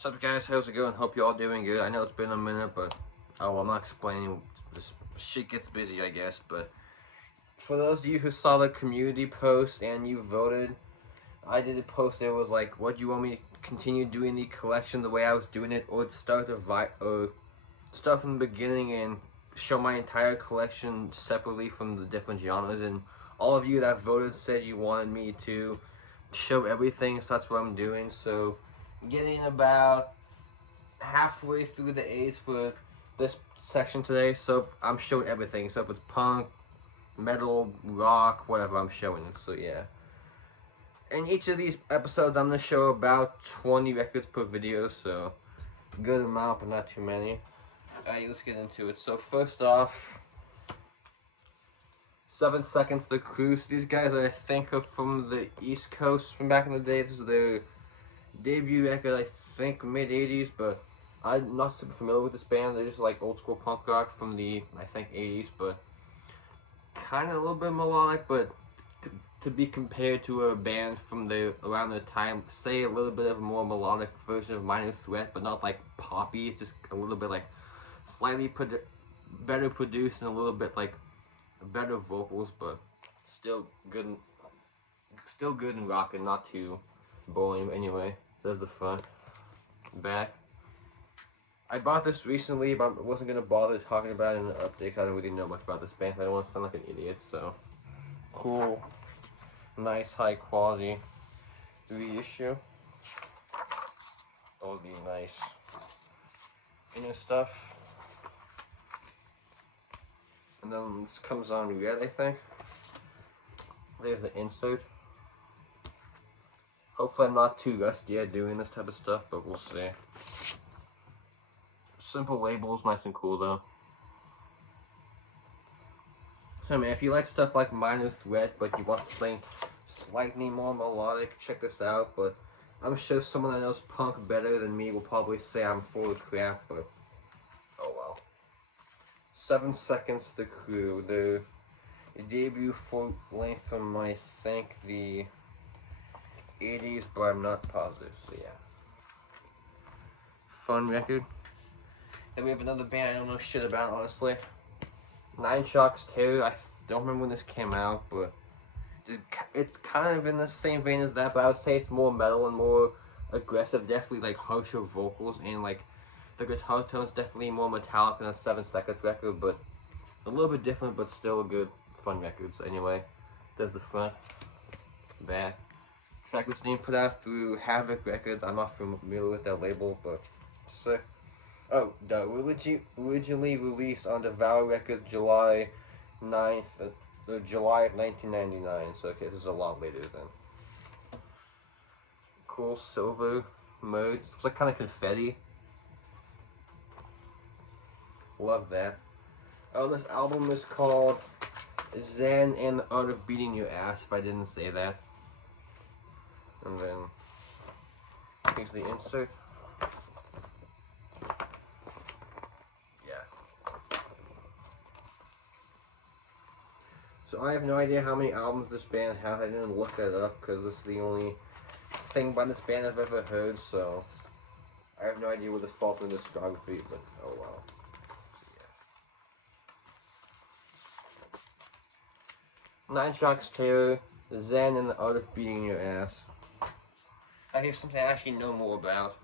What's up guys, how's it going? Hope you're all doing good. I know it's been a minute, but I'm not complaining. This shit gets busy, I guess. But for those of you who saw the community post and you voted, I did a post that was like, what do you want me to continue doing the collection the way I was doing it, or start from the beginning and show my entire collection separately from the different genres? And all of you that voted said you wanted me to show everything, so that's what I'm doing. So getting about halfway through the A's for this section today, so I'm showing everything. So if it's punk, metal, rock, whatever, I'm showing it. So yeah. In each of these episodes, I'm gonna show about 20 records per video, so good amount, but not too many. Alright, let's get into it. So first off, 7 Seconds, The Cruise. These guys, I think, are from the East Coast from back in the day. This is their debut record, I think, mid-80s, but I'm not super familiar with this band. They're just like old school punk rock from the, I think, 80s, but kind of a little bit melodic, but to be compared to a band from around the time, say a little bit of a more melodic version of Minor Threat, but not like poppy. It's just a little bit like slightly better produced and a little bit like better vocals, but still good and rocking, not too boring. Anyway, there's the front. Back. I bought this recently, but I wasn't gonna bother talking about it in the update. I don't really know much about this band. I don't want to sound like an idiot. So cool, nice, high quality reissue. All the nice inner stuff, and then this comes on red, I think. There's the insert. Hopefully I'm not too rusty at doing this type of stuff, but we'll see. Simple labels, nice and cool though. So man, if you like stuff like Minor Threat, but you want something slightly more melodic, check this out. But I'm sure someone that knows punk better than me will probably say I'm full of crap, but oh well. 7 Seconds, The Crew, the debut full length from, I think, the 80s, but I'm not positive, so yeah. Fun record. Then we have another band I don't know shit about, honestly. Nine Shocks Terror. I don't remember when this came out, but it's kind of in the same vein as that, but I would say it's more metal and more aggressive, definitely like harsher vocals, and like the guitar tone is definitely more metallic than a 7 Seconds record, but a little bit different, but still a good, fun record. So anyway, there's the front, back. Track listing put out through Havoc Records. I'm not familiar with that label, but sick. Oh, originally released on Devour Records July 9th, July of 1999. So okay, this is a lot later then. Cool silver mode. It's like kind of confetti. Love that. Oh, this album is called Zen and the Art of Beating Your Ass, if I didn't say that. And then here's the insert. So I have no idea how many albums this band has. I didn't look that up because this is the only thing by this band I've ever heard, so I have no idea where this falls in the discography, but oh well. Yeah. Nine Shocks Terror, Zen and the Art of Beating Your Ass. I hear something I actually know more about.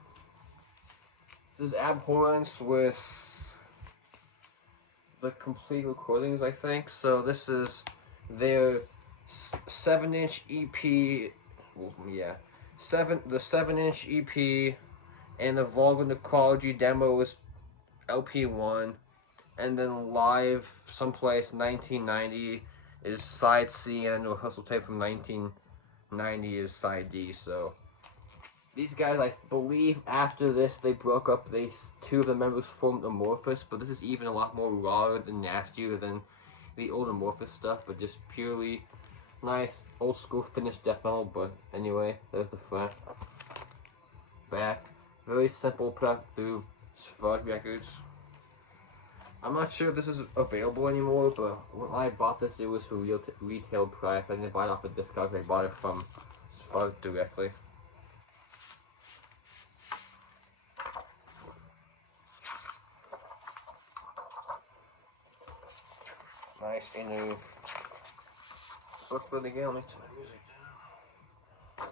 This is Abhorrence with the complete recordings, I think. So this is their 7-inch EP. Well, yeah, the 7-inch EP, and the Vulgar Necrology demo was LP1, and then live someplace 1990 is side C, and a hustle tape from 1990 is side D. So these guys, I believe after this they broke up. Two of the members formed Amorphis, but this is even a lot more raw and nastier than the old Amorphis stuff, but just purely nice old school Finnish death metal. But anyway, there's the front. Back, very simple, put out through Svart Records. I'm not sure if this is available anymore, but when I bought this, it was for retail price. I didn't buy it off a discount. I bought it from Svart directly. Nice inner booklet again. Let me turn my music down.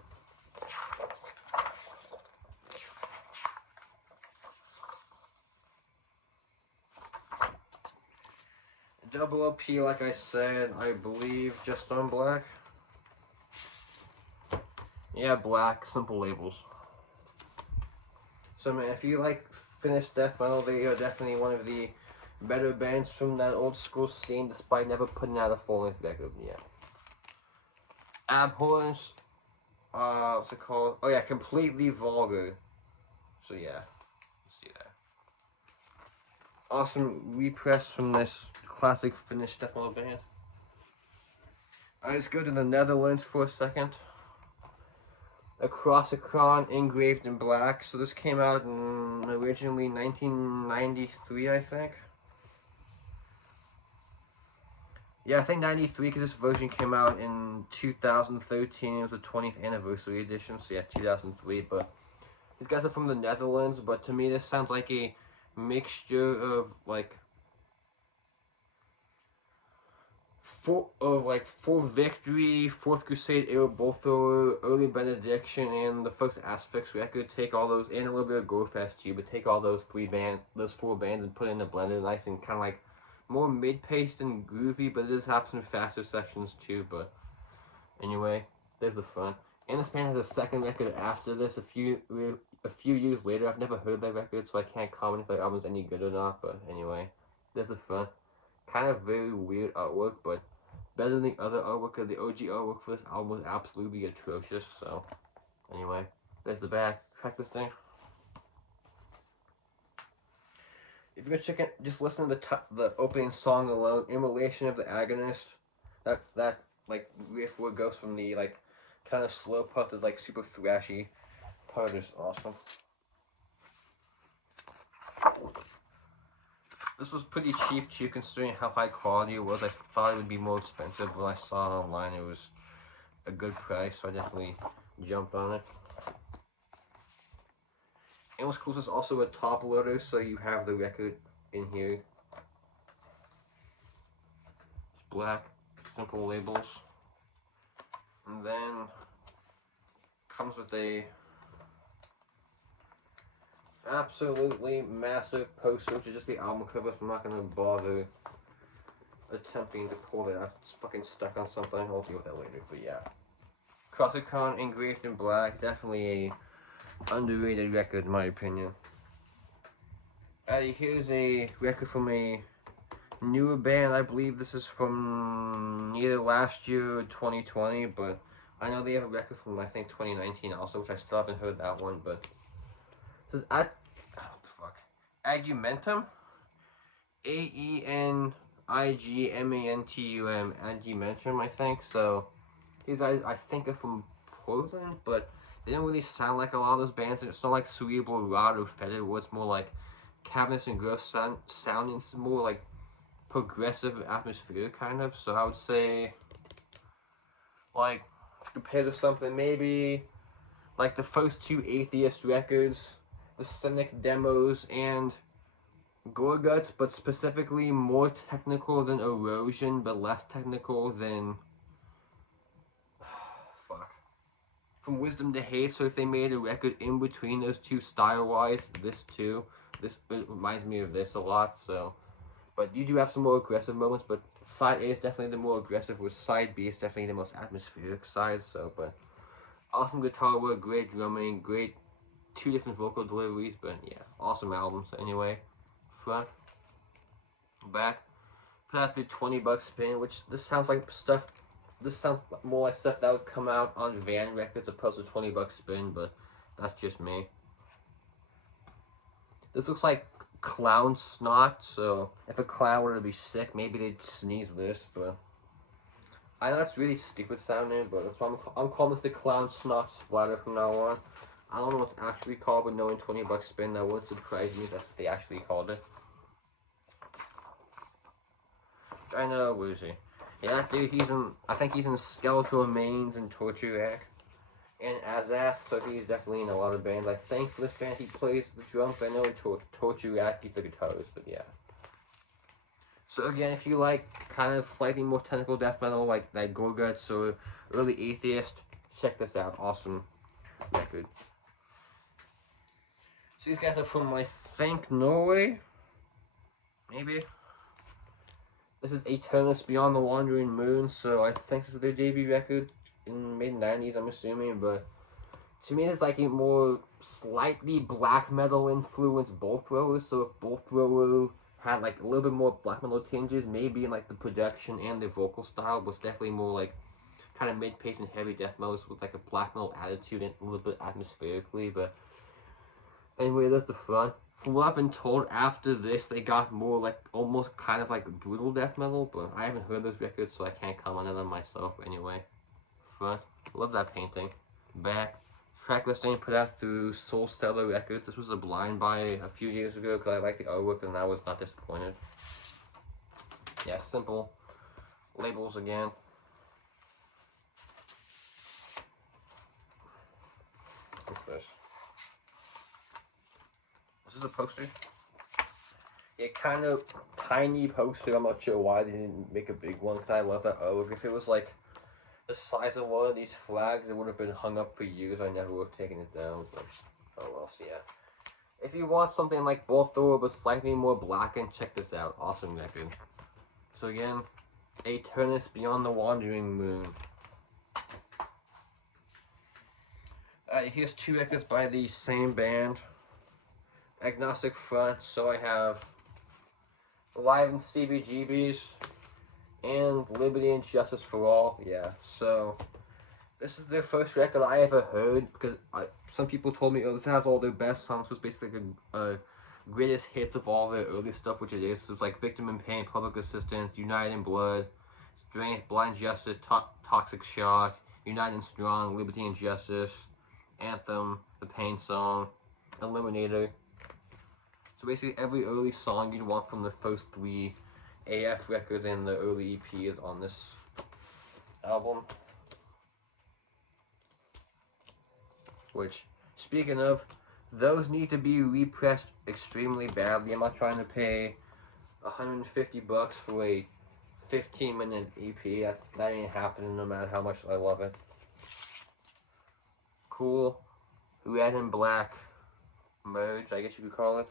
Double LP, like I said, I believe just on black. Yeah, black, simple labels. So man, if you like Finnish death metal, they are definitely one of the better bands from that old school scene, despite never putting out a full-length record yet. Abhorrence, what's it called? Oh yeah, Completely Vulgar. So yeah, let's see that. Awesome repress from this classic Finnish death metal band. Let's go to the Netherlands for a second. Acacian, engraved in black. So this came out in originally 1993, I think. Yeah, I think 93, because this version came out in 2013. It was the 20th anniversary edition, so yeah, 2003. But these guys are from the Netherlands, but to me this sounds like a mixture of like For Victory, Fourth Crusade, Erebother, Early Benediction, and the first Asphyx record. Take all those, and a little bit of Gorefest too, but take all those four bands and put it in a blender nice and kind of like more mid-paced and groovy, but it does have some faster sections too. But anyway, there's the front. And this band has a second record after this, a few years later. I've never heard that record, so I can't comment if the album's any good or not. But anyway, there's the front. Kind of very weird artwork, but better than the other artwork. The OG artwork for this album was absolutely atrocious. So anyway, there's the back. Check this thing. If you're gonna check it, just listen to the opening song alone, "Immolation of the Agonist." That like riff where it goes from the like kind of slow part to like super thrashy part is awesome. This was pretty cheap too, considering how high quality it was. I thought it would be more expensive, but when I saw it online, it was a good price, so I definitely jumped on it. And what's cool is also a top loader, so you have the record in here. It's black, simple labels. And then comes with a absolutely massive poster, which is just the album cover, so I'm not going to bother attempting to pull it out. It's fucking stuck on something. I'll deal with that later, but yeah. Acacian, engraved in black, definitely a underrated record in my opinion. Here's a record from a newer band. I believe this is from either last year or 2020, but I know they have a record from I think 2019 also, which I still haven't heard that one. But this is Aenigmatum, Aenigmatum, Aenigmatum, I think. So these guys I think are from Portland, but they don't really sound like a lot of those bands. It's not like Cerebral Rot or Fetid, where it's more like cavernous and gross sounding. It's more like progressive atmosphere kind of. So I would say, like, compared to something maybe like the first two Atheist records, the Cynic demos, and Gorguts, but specifically more technical than Erosion, but less technical than From Wisdom to Hate. So if they made a record in between those two style-wise, this reminds me of this a lot. So, but you do have some more aggressive moments, but side A is definitely the more aggressive, where side B is definitely the most atmospheric side. So, but awesome guitar work, great drumming, great two different vocal deliveries, but yeah, awesome albums anyway. Front, back, put out the $20 spin, which this sounds more like stuff that would come out on Van Records opposed to $20 spin, but that's just me. This looks like clown snot, so if a clown were to be sick, maybe they'd sneeze this, but I know that's really stupid sounding, but that's why I'm calling this the clown snot splatter from now on. I don't know what it's actually called, but knowing $20 spin, that would surprise me if that's what they actually called it. I know, where is he? Yeah, that dude, I think he's in Skeletal Remains and Torture Rack and Azath, so he's definitely in a lot of bands. I think for this band he plays the drums. I know in Torture Rack he's the guitarist, but yeah. So again, if you like kind of slightly more technical death metal, like Gorguts or early Atheist, check this out. Awesome record. So these guys are from, I think, Norway? Maybe? This is Aeternus Beyond the Wandering Moon, so I think this is their debut record in mid-90s, I'm assuming, but to me it's like a more slightly black metal influenced bolt thrower, so if bolt thrower had like a little bit more black metal tinges, maybe in like the production and the vocal style was definitely more like kind of mid-paced and heavy death metals with like a black metal attitude and a little bit atmospherically, but anyway, there's the front. From what I've been told, after this, they got more like almost kind of like brutal death metal, but I haven't heard those records, so I can't comment on them myself. But anyway, front. Love that painting. Back. Track listing put out through Soul Stellar Records. This was a blind buy a few years ago because I liked the artwork and I was not disappointed. Yeah, simple labels again. What's this? This is a poster. Yeah, kind of tiny poster. I'm not sure why they didn't make a big one because I love that artwork. If it was like the size of one of these flags, it would have been hung up for years. I never would have taken it down. But oh well, so yeah. If you want something like both Thor but slightly more blackened, check this out. Awesome record. So again, Aeternus Beyond the Wandering Moon. Here's two records by the same band. Agnostic Front, so I have Live in CBGBs and Liberty and Justice for All. Yeah, so this is their first record I ever heard because some people told me, oh, this has all their best songs. So it's basically a greatest hits of all their early stuff, which it is. So it's like Victim in Pain, Public Assistance, United in Blood, Strange, Blind Justice, Toxic Shock, United and Strong, Liberty and Justice, Anthem, The Pain Song, Eliminator. So basically every early song you'd want from the first three AF records and the early EP is on this album. Which, speaking of, those need to be repressed extremely badly. I'm not trying to pay $150 for a 15-minute EP. That ain't happening no matter how much I love it. Cool red and black merge, I guess you could call it.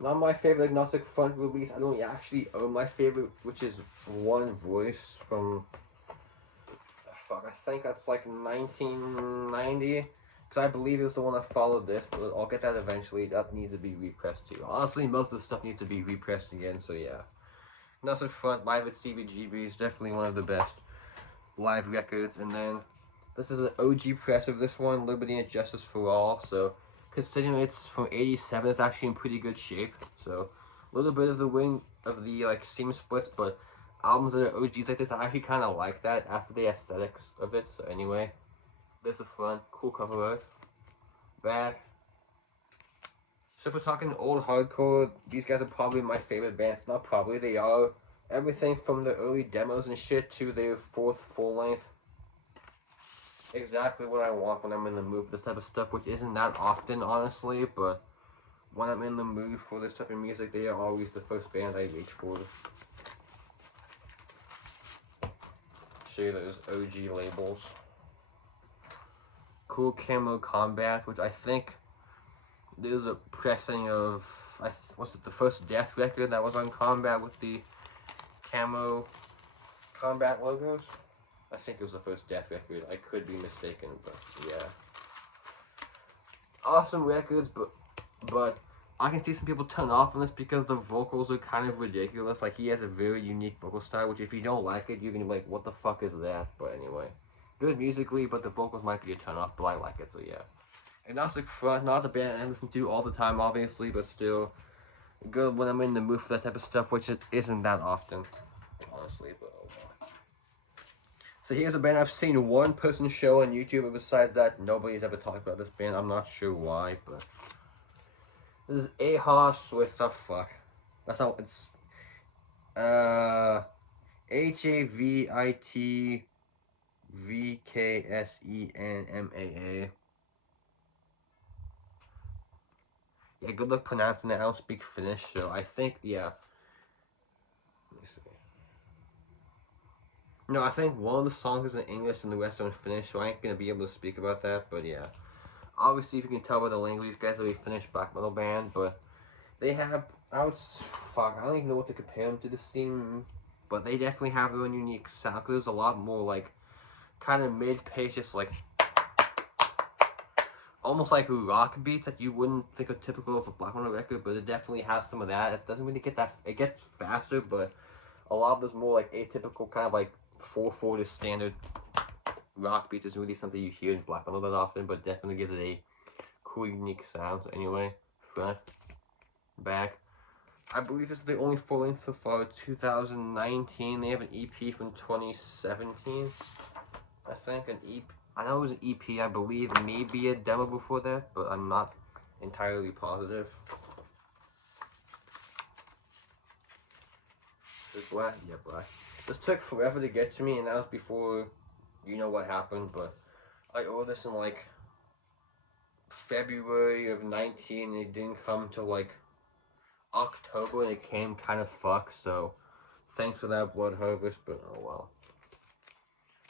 Not my favorite Agnostic Front release. I don't actually own my favorite, which is One Voice from, fuck, I think that's like 1990. Because I believe it was the one that followed this, but I'll get that eventually. That needs to be repressed too. Honestly, most of the stuff needs to be repressed again, so yeah. Agnostic Front, live at CBGB is definitely one of the best live records. And then, this is an OG press of this one, Liberty and Justice for All, so considering it's from '87, it's actually in pretty good shape. So a little bit of the wing of the like seam splits, but albums that are OGs like this, I actually kind of like that after the aesthetics of it. So anyway, there's the front, cool cover art. Back. So if we're talking old hardcore, these guys are probably my favorite band. Not probably, they are. Everything from the early demos and shit to their fourth full length. Exactly what I want when I'm in the mood for this type of stuff, which isn't that often, honestly, but when I'm in the mood for this type of music, they are always the first band I reach for. Show you those OG labels. Cool Camo Combat, which I think there's a pressing of, was it the first Death record that was on Combat with the Camo Combat logos? I think it was the first Death record. I could be mistaken, but yeah. Awesome records, but I can see some people turn off on this because the vocals are kind of ridiculous. Like, he has a very unique vocal style, which if you don't like it, you're gonna be like, what the fuck is that? But anyway, good musically, but the vocals might be a turn off, but I like it, so yeah. Agnostic Front, not the band I listen to all the time, obviously, but still good when I'm in the mood for that type of stuff, which it isn't that often, honestly, but oh well. So here's a band I've seen one person show on YouTube, and besides that, nobody's ever talked about this band. I'm not sure why, but this is Ahos with the fuck. That's how it's Avitvksenmaa. Yeah, good luck pronouncing it. I don't speak Finnish, so I think, yeah. Let me see. No, I think one of the songs is in English and the rest are in Finnish, so I ain't gonna be able to speak about that, but yeah. Obviously, if you can tell by the language, these guys are a Finnish black metal band, but they have, fuck, I don't even know what to compare them to the scene, but they definitely have their own unique sound, because there's a lot more, like, kind of mid-pace, just like, almost like rock beats that you wouldn't think are typical of a black metal record, but it definitely has some of that. It doesn't really get that, it gets faster, but a lot of this more like atypical kind of like 4/4 to standard rock beats isn't really something you hear in black metal that often, but definitely gives it a cool, unique sound. So anyway, front, back. I believe this is the only full length so far, 2019. They have an EP from 2017. I think an EP. I know it was an EP. I believe maybe a demo before that, but I'm not entirely positive. Is black? Yeah, black. This took forever to get to me, and that was before you know what happened. But I ordered this in like February of 19, and it didn't come till like October, and it came kind of fucked. So thanks for that, Blood Harvest. But oh well.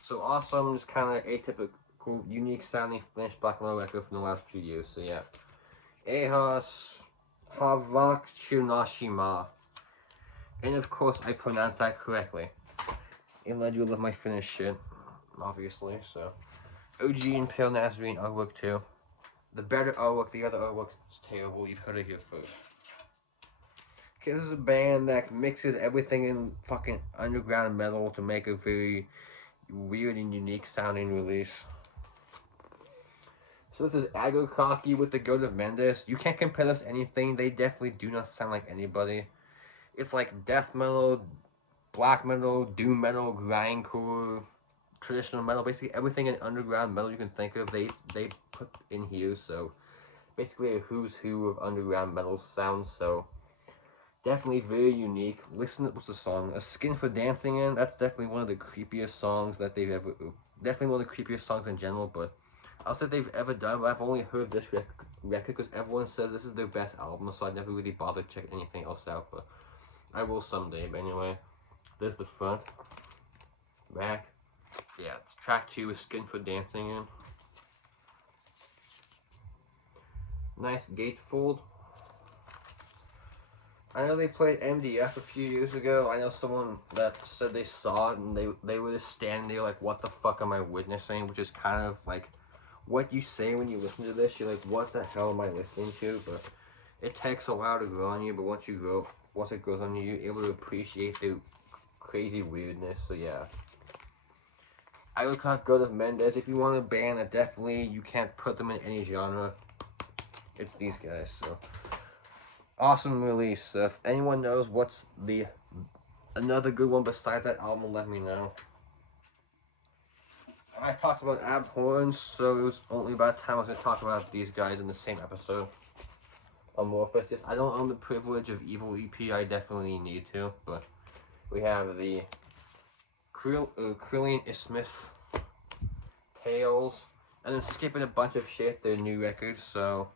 So awesome, just kind of atypical, unique sounding Finnish black metal record from the last few years. So yeah, Ahavitvksen. And of course, I pronounced that correctly. And led you love my Finnish shit, obviously. So OG and Pale Nazarene artwork too. The better artwork, the other artwork is terrible. You've heard it here first. Okay, this is a band that mixes everything in fucking underground metal to make a very weird and unique sounding release. So this is Akercocke with the Goat of Mendes. You can't compare this to anything. They definitely do not sound like anybody. It's like death metal, black metal, doom metal, grindcore, traditional metal. Basically everything in underground metal you can think of, they put in here. So basically a who's who of underground metal sounds. So definitely very unique. Listen, what's the song? A Skin for Dancing In. That's definitely one of the creepiest songs that they've ever. Definitely one of the creepiest songs in general, but I'll say they've ever done. But I've only heard this record because everyone says this is their best album, so I never really bothered checking anything else out. But I will someday. But anyway, there's the front, back. Yeah, it's track 2 with Skin for Dancing In. Nice gatefold. I know they played MDF a few years ago. I know someone that said they saw it and they were just standing there like, what the fuck am I witnessing? Which is kind of like what you say when you listen to this. You're like, what the hell am I listening to? But it takes a while to grow on you, but once it grows on you, you're able to appreciate the crazy weirdness. So yeah. I would call Goat of Mendes. If you want a band that definitely you can't put them in any genre, it's these guys. So awesome release. So if anyone knows what's another good one besides that album, let me know. I talked about Abhorrence, so it was only about time I was going to talk about these guys in the same episode. Amorphis. Just I don't own the privilege of Evil EP. I definitely need to, but we have the Krillin Ismith Tales, and then skipping a bunch of shit. Their new records. So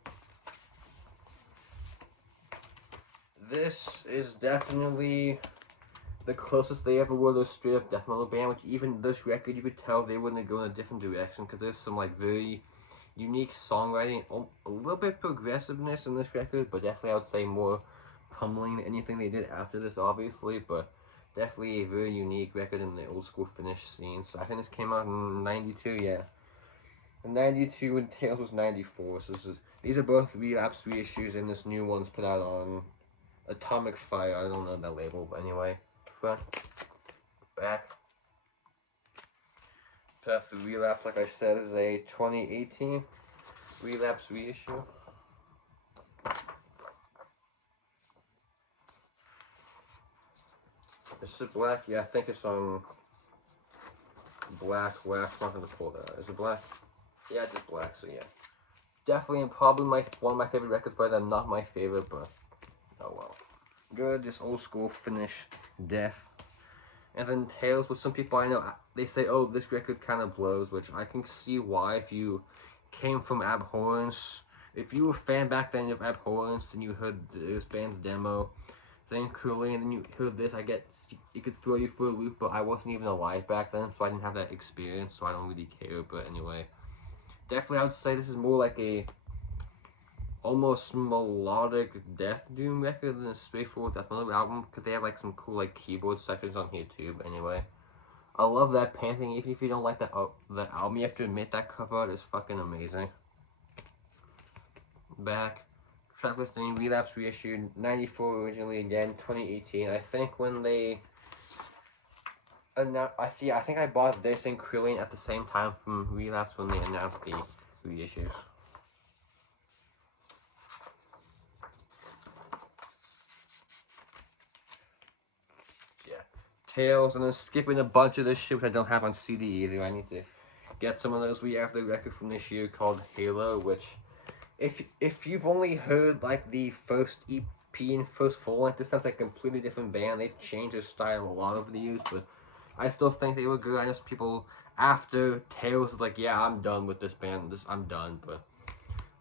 this is definitely the closest they ever were to a straight up death metal band, which even this record you could tell they wouldn't go in a different direction because there's some like very unique songwriting, a little bit progressiveness in this record, but definitely I would say more pummeling than anything they did after this, obviously, but definitely a very unique record in the old school Finnish scene. So I think this came out in 92, yeah. In 92 and Tales was 94, so these are both relapse reissues, and this new one's put out on Atomic Fire. I don't know that label, but anyway. Front, back. Path to Relapse, like I said, is a 2018 Relapse reissue. Is it black? Yeah, I think it's on black wax. I'm not gonna pull that out. Is it black? Yeah, it's black, so yeah. Definitely and probably one of my favorite records by them, not my favorite, but oh well. Good, just old school Finnish death. And then Tales, with some people I know, they say, oh, this record kind of blows, which I can see why. If you came from Abhorrence, if you were a fan back then of Abhorrence and you heard this band's demo, then Cruelly, and then you heard this, I get it could throw you for a loop, but I wasn't even alive back then, so I didn't have that experience, so I don't really care. But anyway, definitely I would say this is more like a almost melodic death doom record than a straightforward death metal album, because they have like some cool like keyboard sections on here too. But anyway, I love that painting. Even if you don't like the album, you have to admit that cover art is fucking amazing. Back. Track listing, Relapse reissued 94 originally, again 2018. I think when they I think I bought this and Krillin at the same time from Relapse when they announced the reissues. Yeah. Tales, and then skipping a bunch of this shit which I don't have on CD either. I need to get some of those. We have the record from this year called Halo, which if you've only heard like the first EP and first full length, this sounds like a completely different band. They've changed their style a lot over the years, but I still think they were good. I know people after Tales was like, yeah, I'm done with this band. I'm done. But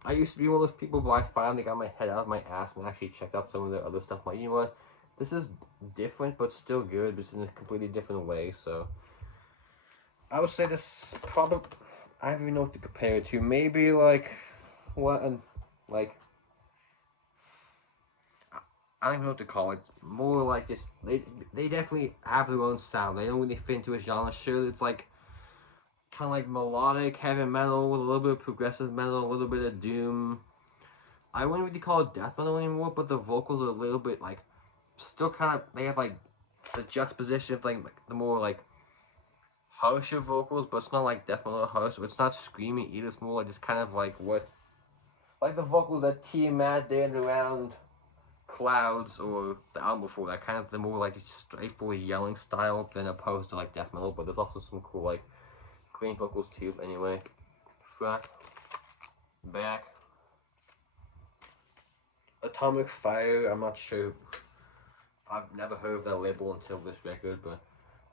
I used to be one of those people, but I finally got my head out of my ass and actually checked out some of their other stuff. I'm like, you know what? This is different, but still good, but it's in a completely different way. So I would say this probably, I don't even know what to compare it to. Maybe like like I don't even know what to call it. More like just they definitely have their own sound. They don't really fit into a genre. Sure, it's like kind of like melodic heavy metal with a little bit of progressive metal, a little bit of doom. I wouldn't really call it death metal anymore, but the vocals are a little bit like still kind of, they have like the juxtaposition of like the more like harsher vocals, but it's not like death metal harsh. It's not screaming either. It's more like just kind of like what, like the vocals that Tiamat did around Clouds or the album before that, kind of the more like just straightforward yelling style than opposed to like death metal. But there's also some cool like clean vocals too. Anyway, front, back, Atomic Fire. I'm not sure. I've never heard of that label until this record, but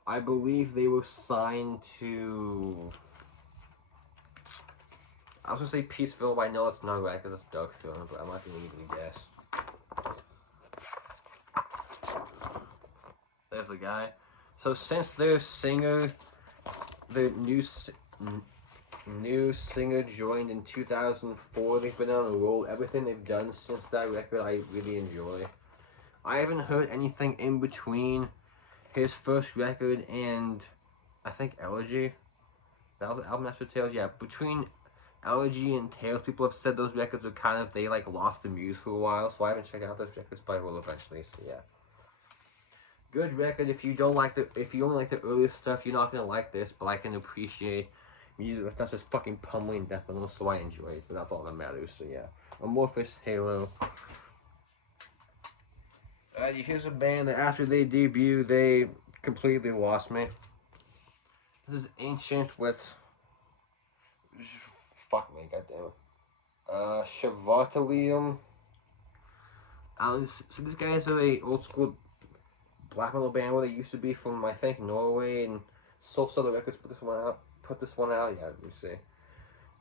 I believe they were signed to, I was gonna say Peaceville, but I know it's not right because it's Darkstone, but I'm not gonna even guess. There's the guy. So since their singer, their new singer joined in 2004, they've been on a roll. Everything they've done since that record, I really enjoy. I haven't heard anything in between his first record and I think Elegy. That was the album after Tales. Yeah, between Elegy and Tales, people have said those records are kind of, they like lost the muse for a while. So I haven't checked out those records, but I will eventually. So yeah. Good record. If you don't like if you only like the earlier stuff, you're not gonna like this. But I can appreciate music that's not just fucking pummeling death metal, so I enjoy it. So that's all that matters. So yeah, Amorphis, Halo. Here's a band that after they debut, they completely lost me. This is Ancient with, fuck me, goddammit. Shavatalium. So these guys are a old school black metal band where they used to be from, I think, Norway, and Soul Southern Records put this one out. Yeah, let me see.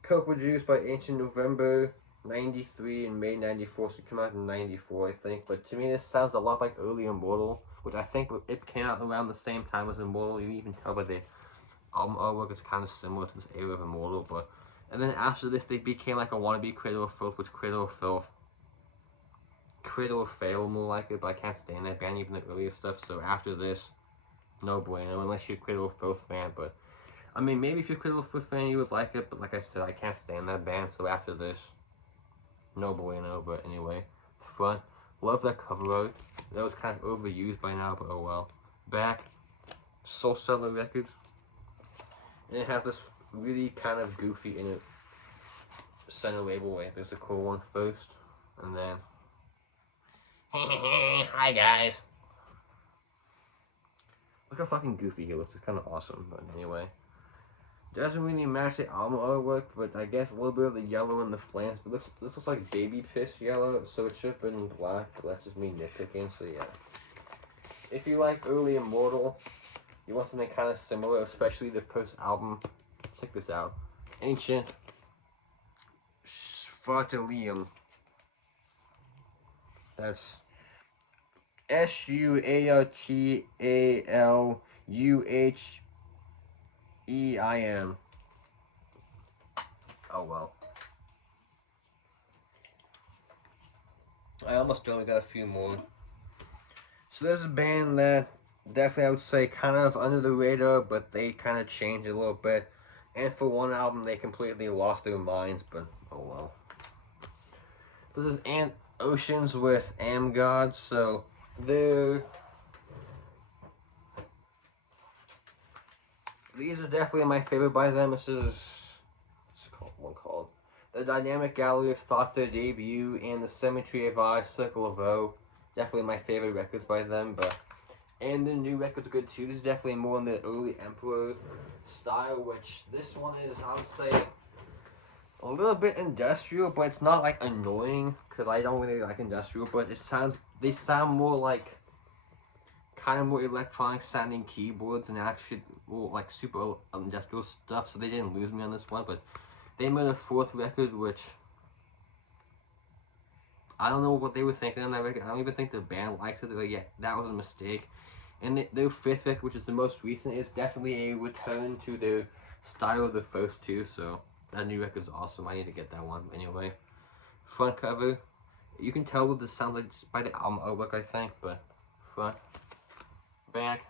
Co-produced by Ancient November 93 and May 94, so it came out in 94, I think. But to me, this sounds a lot like early Immortal, which I think it came out around the same time as Immortal. You even tell by the album artwork is kind of similar to this era of Immortal. But and then after this, they became like a wannabe Cradle of Filth, which Cradle of Fail more like it, but I can't stand that band, even the earlier stuff. So after this, no bueno, unless you're a Cradle of Filth fan. But I mean, maybe if you're a Cradle of Filth fan, you would like it. But like I said, I can't stand that band. So after this, no bueno. But anyway, front, love that cover art. That was kind of overused by now, but oh well. Back, Soul Settler Records, and it has this really kind of goofy in it center label. Wait, there's a cool one first, and then hi guys. Look how fucking goofy he looks. It's kind of awesome. But anyway, doesn't really match the album artwork, but I guess a little bit of the yellow in the flanks. But this looks like baby piss yellow, so it should have been black. But that's just me nitpicking. So yeah, if you like early Immortal, you want something kind of similar, especially the first album. Check this out, Ancient. Fartalium. That's SUARTALUHEIM. Oh well. I almost only got a few more. So there's a band that definitely I would say kind of under the radar, but they kind of changed a little bit. And for one album, they completely lost their minds, but oh well. So this is Oceans with Am God. So these are definitely my favorite by them. This is one called The Dynamic Gallery of Thought, their debut, and The Symmetry of Eye, Circle of O. Definitely my favorite records by them, and the new record's good too. This is definitely more in the early Emperor style, which this one is, I would say, a little bit industrial, but it's not like annoying, because I don't really like industrial, but they sound more like, kind of more electronic sounding keyboards and actually like super industrial stuff, so they didn't lose me on this one, but they made a fourth record, which I don't know what they were thinking on that record. I don't even think the band likes it. They're like, yeah, that was a mistake. And their fifth record, which is the most recent, is definitely a return to their style of the first two, so that new record's awesome. I need to get that one anyway. Front cover, you can tell what this sounds like just by the album artwork, I think, but front, back.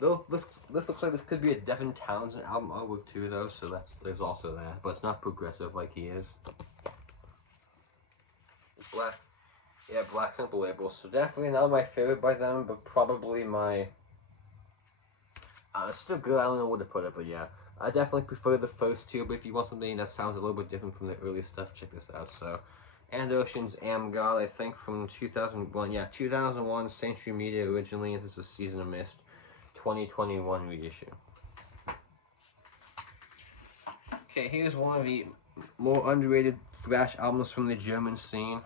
This looks like this could be a Devin Townsend album artwork too, though, so there's also that, but it's not progressive like he is. Black. Yeah, black simple labels. So definitely not my favorite by them, but probably my... it's still good, I don't know where to put it, but yeah. I definitely prefer the first two, but if you want something that sounds a little bit different from the early stuff, check this out. So, And Oceans, Am God, I think from 2001. Yeah, 2001, Century Media originally, and this is Season of Mist, 2021 reissue. Okay, here's one of the more underrated thrash albums from the German scene.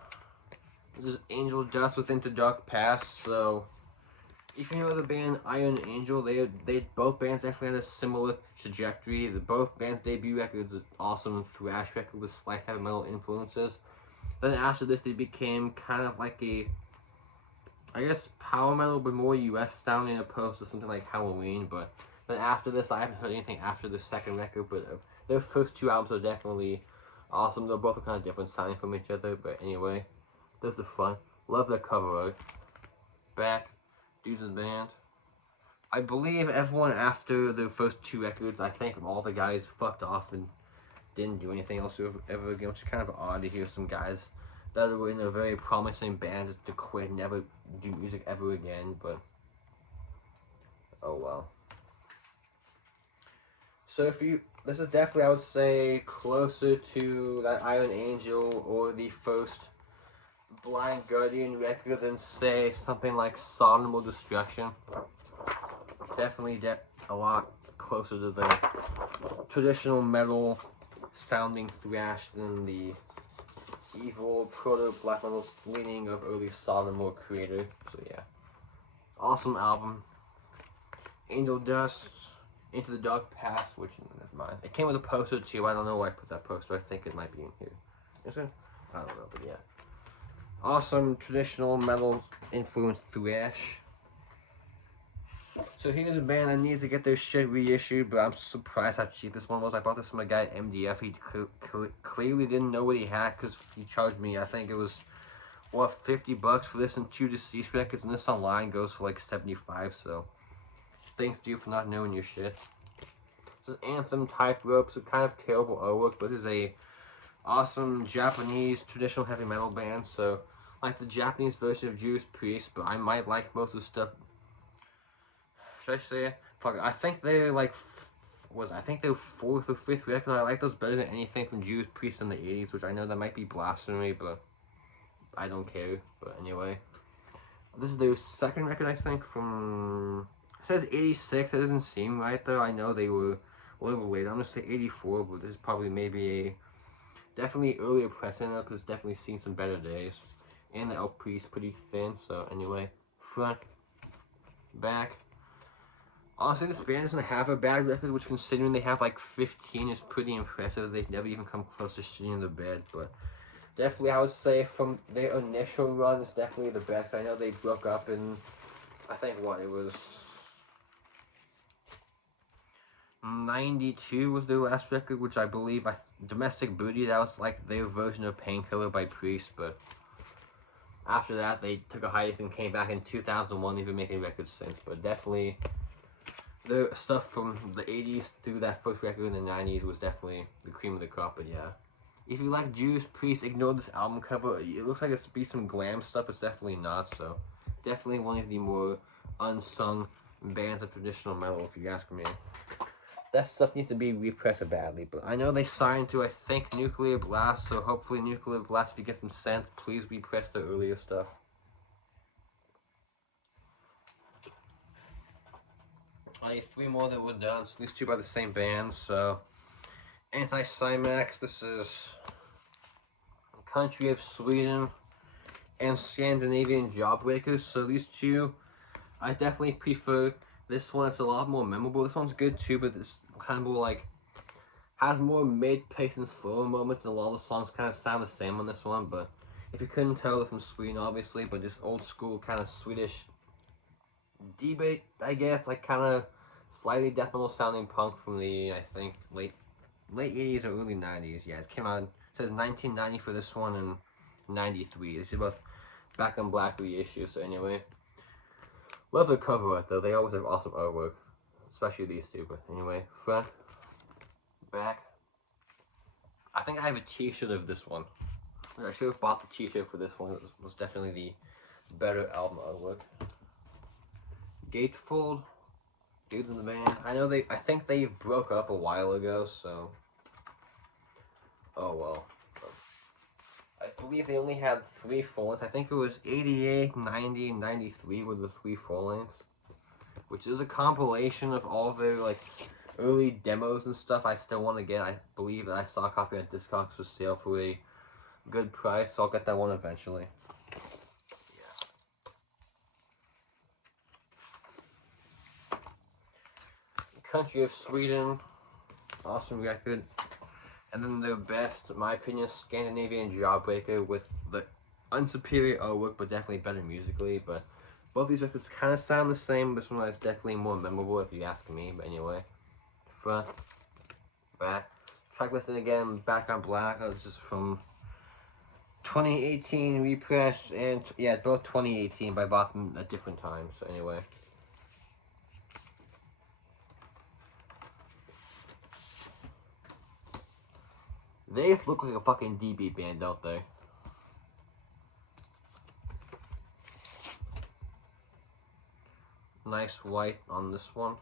This is Angel Dust with Into Dark Past. So, if you know the band Iron Angel, they both bands definitely had a similar trajectory. Both bands' debut records are awesome thrash record with slight heavy metal influences. Then after this, they became kind of like a, I guess, power metal, but more US sounding opposed to something like Halloween. But then after this, I haven't heard anything after the second record, but their first two albums are definitely awesome. They're both kind of different sounding from each other, but anyway. There's the front. Love the cover art. Back. Dudes in the band. I believe everyone after the first two records, I think all the guys fucked off and didn't do anything else ever again, which is kind of odd to hear some guys that were in a very promising band to quit, never do music ever again, but oh well. So this is definitely, I would say, closer to that Iron Angel or the first Blind Guardian record than, say, something like Sodom or Destruction. Definitely a lot closer to the traditional metal sounding thrash than the evil proto-black metal leaning of early Sodom or Creator. So yeah, awesome album. Angel Dust, Into the Dark Past, which, never mind. It came with a poster too. I don't know why I put that poster. I think it might be in here. Is it? I don't know, but yeah. Awesome traditional metal influenced thrash. So here's a band that needs to get their shit reissued, but I'm surprised how cheap this one was. I bought this from a guy at MDF. He clearly didn't know what he had because he charged me, I think it was, what, 50 bucks for this and 2 Deceased records, and this online goes for like 75, so thanks to you for not knowing your shit. This is Anthem type ropes, a kind of terrible artwork, but this is a awesome Japanese traditional heavy metal band, so like the Japanese version of Judas Priest, but I might like most of the stuff. Should I say it? Fuck, I think they're like, I think they're 4th or 5th record. I like those better than anything from Judas Priest in the 80s, which I know that might be blasphemy, but I don't care. But anyway, this is their second record, I think, from, it says 86, that doesn't seem right though. I know they were a little later. I'm gonna say 84, but this is probably maybe a definitely earlier pressing though, because it's definitely seen some better days. And the LP is pretty thin, so anyway, front, back. Honestly, this band doesn't have a bad record, which considering they have like 15 is pretty impressive. They've never even come close to shitting the bed, but definitely I would say from their initial run, it's definitely the best. I know they broke up in, I think what, it was 92 was their last record, which I believe, Domestic Booty, that was like their version of Painkiller by Priest, but after that they took a hiatus and came back in 2001. They've been making records since, but definitely the stuff from the 80s through that first record in the 90s was definitely the cream of the crop. But yeah, if you like Judas Priest, ignore this album cover. It looks like it's be some glam stuff. It's definitely not. So definitely one of the more unsung bands of traditional metal, if you ask me. That stuff needs to be repressed badly, but I know they signed to, I think, Nuclear Blast, so hopefully Nuclear Blast, if you get some sent, please repress the earlier stuff. I need 3 more that were done, so these 2 by the same band. So Anti-Symax, this is Country of Sweden, and Scandinavian Jawbreakers. So these 2, I definitely prefer. This one, it's a lot more memorable. This one's good too, but it's kind of more like, has more mid-pace and slower moments, and a lot of the songs kind of sound the same on this one. But if you couldn't tell, they're from Sweden, obviously, but just old school kind of Swedish debate, I guess, like kind of slightly death metal sounding punk from the, I think, late 80s or early 90s. Yeah, it came out, it says 1990 for this one and 93. It's both back on black reissue, so anyway. Love the cover art though, they always have awesome artwork. Especially these 2, but anyway. Front, back. I think I have a t-shirt of this one. I should have bought the t-shirt for this one. It was definitely the better album artwork. Gatefold. Dudes in the band. I think they broke up a while ago, so. Oh well. I believe they only had 3 full-lengths. I think it was 88, 90, and 93 were the 3 full-lengths. Which is a compilation of all their, like, early demos and stuff I still want to get. I believe that I saw a copy on Discogs for sale for a good price, so I'll get that one eventually. Yeah. Country of Sweden. Awesome record. And then their best, in my opinion, Scandinavian Jawbreaker with the unsuperior artwork, but definitely better musically. But both these records kind of sound the same. This one is definitely more memorable, if you ask me. But anyway, front, back. Track listing again, Back on Black. That was just from 2018 repress, and yeah, both 2018, but I bought them at different times. So anyway. They just look like a fucking DB band, don't they? Nice white on this one.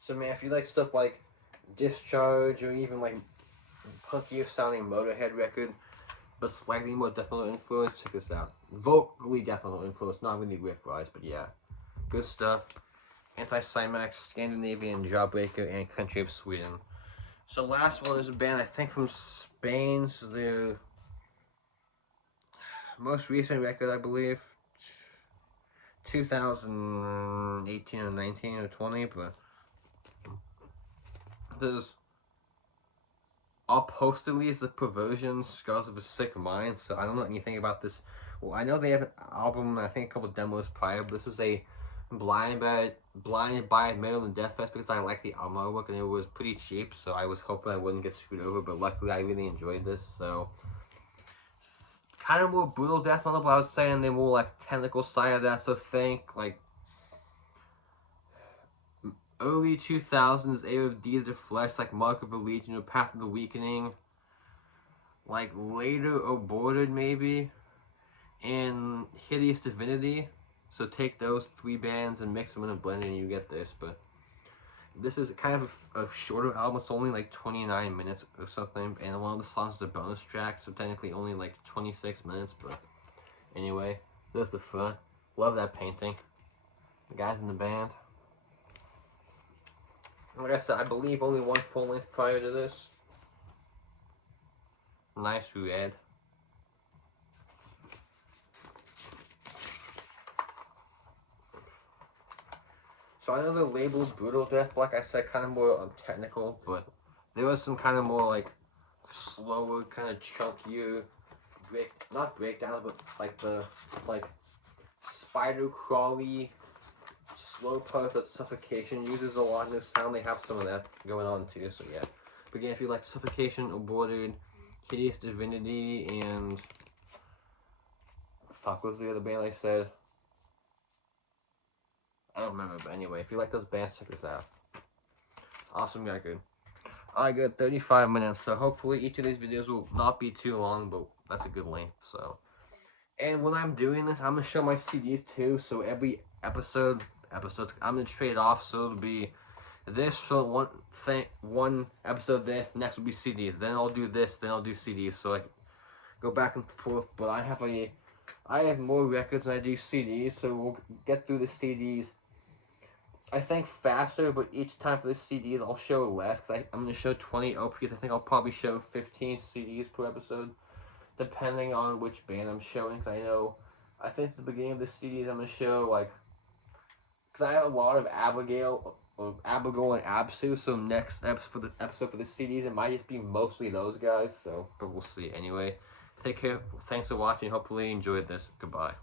So man, if you like stuff like Discharge or even like punkier sounding Motorhead record, but slightly more death metal influence, check this out. Vocally death metal influence, not really riff-wise, but yeah. Good stuff. Anti-Symax, Scandinavian Jawbreaker, and Country of Sweden. So last one is a band I think from Spain. So their most recent record, I believe, 2018 or 19 or 20, but there's Upholstedly is the Perversion, Scars of a Sick Mind. So I don't know anything about this. Well, I know they have an album, I think a couple demos prior, but this was a blind buy at Maryland Death Fest because I like the album artwork and it was pretty cheap, so I was hoping I wouldn't get screwed over, but luckily I really enjoyed this. So kind of more brutal death metal, but I would say, and the more like technical side of that. So think like early 2000s, Air of Deeds of Flesh, like Mark of the Legion or Path of the Weakening, like later Aborted maybe, and Hideous Divinity. So take those 3 bands and mix them in a blender and you get this. But this is kind of a shorter album. It's only like 29 minutes or something, and one of the songs is a bonus track, so technically only like 26 minutes. But anyway, there's the front. Love that painting. The guys in the band. Like I said, I believe only 1 full length prior to this. Nice red. So I know they're labeled brutal death, but like I said, kind of more technical, but there was some kind of more like slower, kind of chunkier not breakdowns, but like the spider crawly slow parts that Suffocation uses a lot in their sound. They have some of that going on too, so yeah. But again, if you like Suffocation, Aborted, Hideous Divinity, and fuck, what was the other band I said? I don't remember, but anyway, if you like those bands, check this out. Awesome record. I got 35 minutes, so hopefully each of these videos will not be too long, but that's a good length, so. And when I'm doing this, I'm going to show my CDs too, so every episode, I'm going to trade off, so it'll be this, so one episode this, next will be CDs, then I'll do this, then I'll do CDs, so I go back and forth, but I have more records than I do CDs, so we'll get through the CDs, I think, faster, but each time for the CDs I'll show less, because I'm going to show 20 LPs. I think I'll probably show 15 CDs per episode, depending on which band I'm showing, because I think at the beginning of the CDs I'm going to show, like, because I have a lot of Abigail and Absu, so next episode for the CDs, it might just be mostly those guys, so, but we'll see. Anyway, take care, thanks for watching, hopefully you enjoyed this, goodbye.